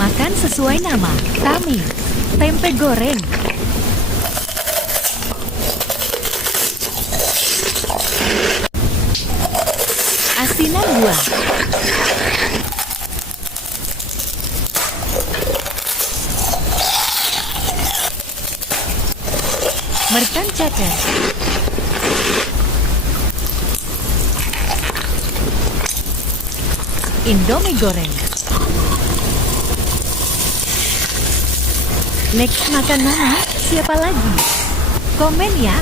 Makan sesuai nama, Tami. Tempe goreng. Asinan buah. Mertan cacar. Indomie goreng. Next makan mana? Siapa lagi? Komen ya.